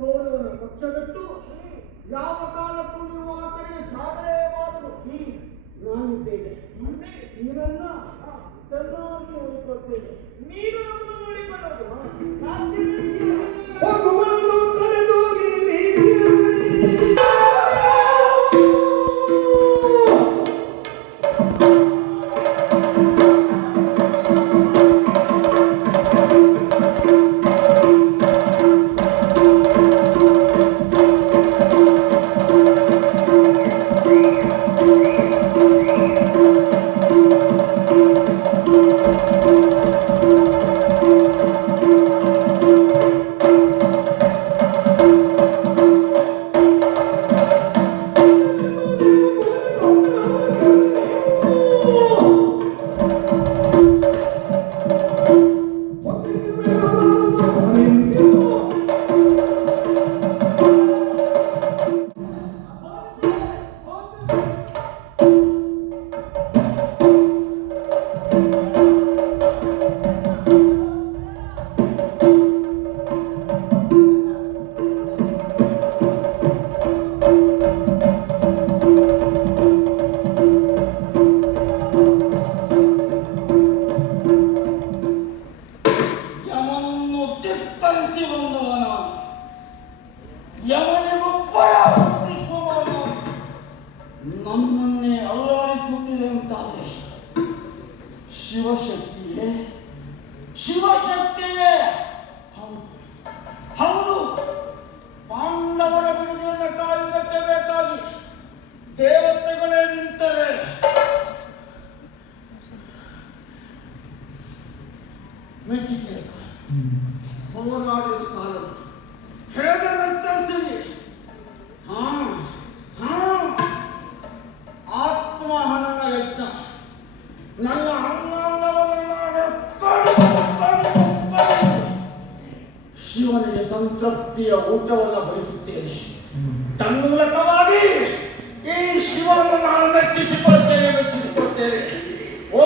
ಗೌರವನ ಪಕ್ಷಗಟ್ಟು ಯಾವ ಕಾಲಕ್ಕೂ ನೀವು ಆ ಕಡೆ ಸಾಗಲೇಬಾರದು ನಾನಿದ್ದೇನೆ. ನಿನ್ನನ್ನು ಚೆನ್ನಾಗಿ ನೋಡಿಕೊಳ್ತೇನೆ ಪರಿಸ್ಥಿತಿ ಬಂದವನು ಯಾವನಿಗೂ ಭಯ ಹುಟ್ಟಿಸುವವನು ನಮ್ಮನ್ನೇ ಅಲ್ಲಾಡಿಸುತ್ತಿದೆ ಶಕ್ತಿಯೇ ಶಿವಶಕ್ತಿಯೇ? ಶಿವಶಕ್ತಿಯೇ? ಹೌದು. ಹೌದು. ಪಾಂಡವರ ಬಿಡುಗಡೆಯನ್ನು ಕಾಯುವುದಕ್ಕೆ ಬೇಕಾಗಿ ದೇವತೆಗಳೇ ನಿಂತರೆ. ಮೆಚ್ಚಿಸಬೇಕು ಹೋರಾಡಿದ ಸಾಲದು ಹೇಗೆ ಸರಿ ಹಾ ಹಾ. ಆತ್ಮಹರಣ ಯಜ್ಞ. ನನ್ನ ಶಿವನಿಗೆ ಸಂತೃಪ್ತಿಯ ಊಟವನ್ನು ಬಯಸುತ್ತೇನೆ. ತನ್ಮೂಲಕವಾಗಿ ಈ ಶಿವನನ್ನು ನಾನು ಮೆಚ್ಚಿಸಿಕೊಳ್ತೇನೆ ಮೆಚ್ಚಿಸಿಕೊಳ್ತೇನೆ ಓ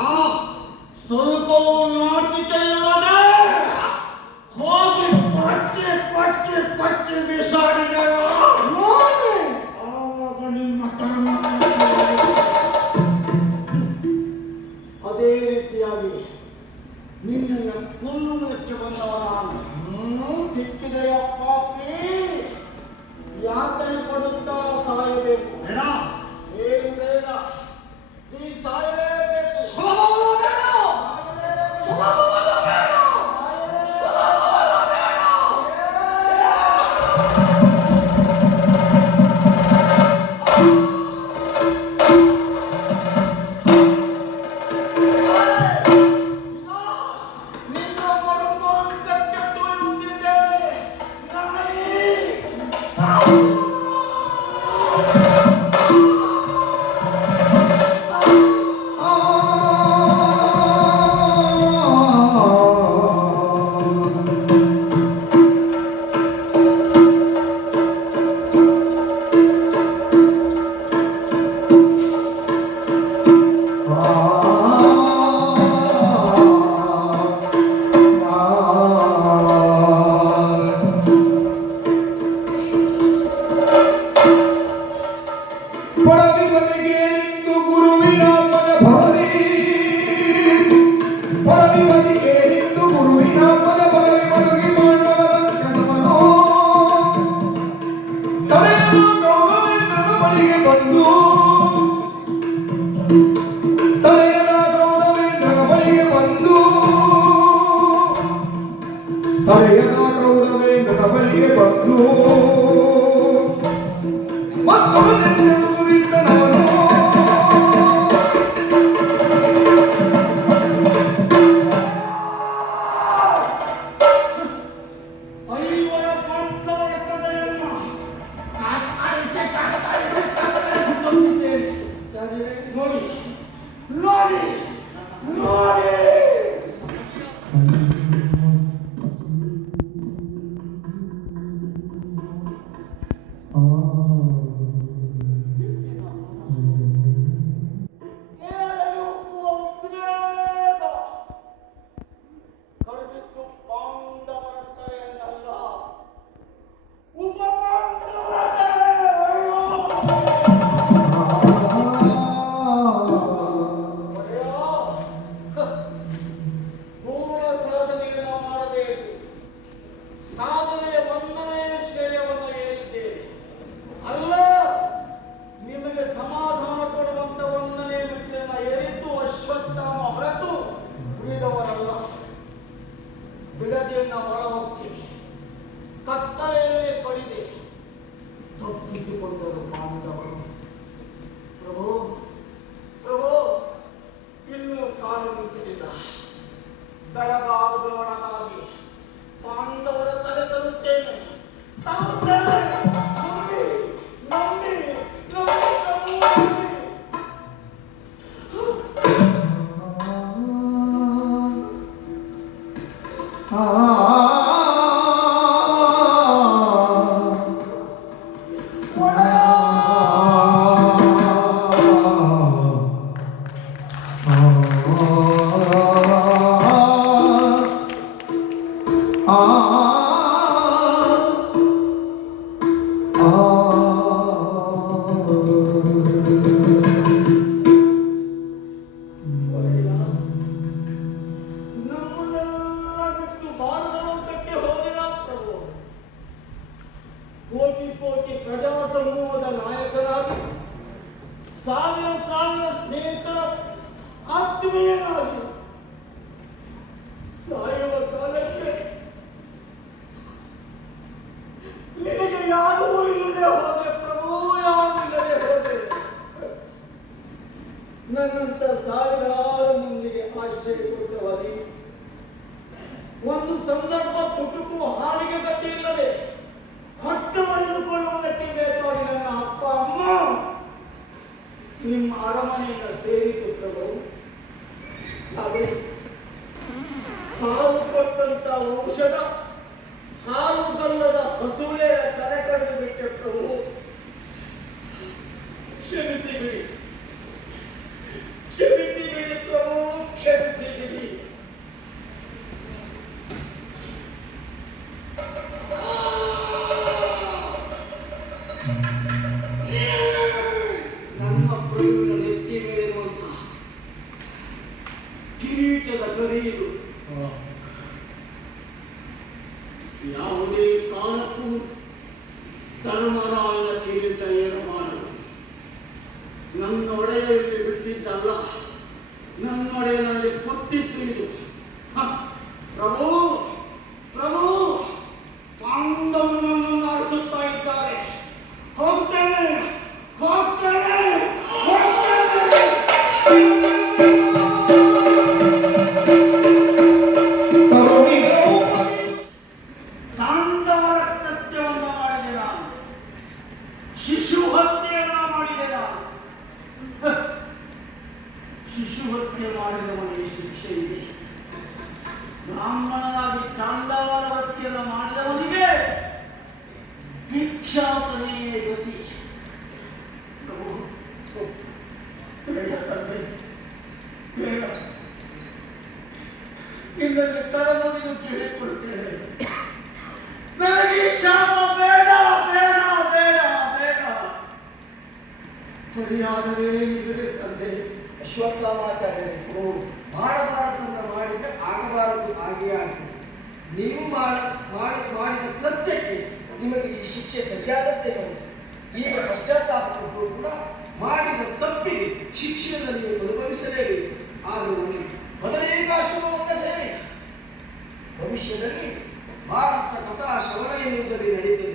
ಆ ಸ್ವಲ್ಪವೂ ನಾಚಿಕೆ ಇಲ್ಲದೆ ಹೋಗಿ ಪಟ್ಟಿ ಪಟ್ಟಿ ಪಟ್ಟಿ ಬಿಸಾಡಿದೆಯಲ್ಲ ಆವಾಗ ನಿಮ್ಮ ಕರ್ಮ ಅದೇ ರೀತಿಯಾಗಿ ನಿನ್ನನ್ನು ಕೊಲ್ಲುವುದಕ್ಕೆ ಬಂದವ ನಾನು ಸಿಕ್ಕಿದೆಯ ಪಾಪಿ ಯಾತನೆ Ahora mi ಬಿಡದೆಯನ್ನು ಒಳಹೊಕ್ಕೆ ಕತ್ತಲೆಯಲ್ಲೇ ಪಡಿದೆ ತಪ್ಪಿಸಿಕೊಂಡರು ಪಾಂಡವರು Oh. ತಲೆಮರಾದ ತೀರಿತ ಏನು ಮಾಡು ನನ್ನೊಡೆಯಲ್ಲಿ ಬಿಟ್ಟಿದ್ದಲ್ಲ ನನ್ನೊಡೆಯ Chocolate with the ಇಂದರೆ ತಲೆಮುಗಿದು ಕೇಳಿಕೊಳ್ತೇನೆ ನನಗೆ ಈ ಶಾಪ ಬೇಡ ಬೇಡ ಬೇಡ ಬೇಡ ಸರಿಯಾದರೆ ಇವರೇ ತಂದೆ ಅಶ್ವತ್ಥಾಮಾಚಾರ್ಯರಿಗೂ ಮಾಡಬಾರದನ್ನು ಮಾಡಿದರೆ ಆಗಬಾರದು ಹಾಗೆಯೇ ಆಗಿದೆ ನೀವು ಮಾಡ ಮಾಡಿದ ಕೃತ್ಯಕ್ಕೆ ನಿಮಗೆ ಈ ಶಿಕ್ಷೆ ಸರಿಯಾದದ್ದೇ ನೋಡಿ ಈಗ ಕೂಡ ಮಾಡಿದ ತಪ್ಪಿಗೆ ಶಿಕ್ಷೆಯನ್ನು ನೀವು ಅನುಭವಿಸಲೇಬೇಕು. ಆಗುವುದು ಮೊದಲೇಕಾಶ್ರಮವನ್ನ ಸೇರಿ. ಭವಿಷ್ಯದಲ್ಲಿ ಭಾರತ ಕಥಾ ಶ್ರವಣ ಎನ್ನುವುದರಲ್ಲಿ ನಡೆಯುತ್ತದೆ.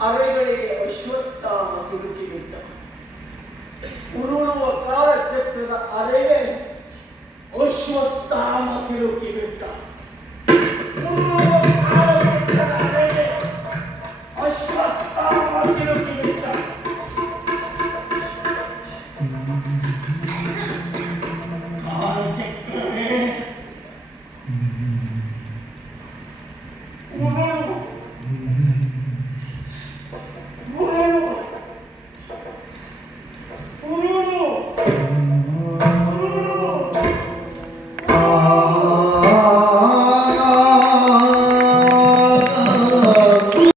ಅರೆಗಳಿಗೆ ಅಶ್ವತ್ಥಾಮ ತಿರುಗಿಬಿಟ್ಟ ಉರುಳುವ ಕಾಲಕ್ಷೇತ್ರದ ಅರೆಗೆ ಅಶ್ವತ್ಥಾಮ ತಿರುಗಿ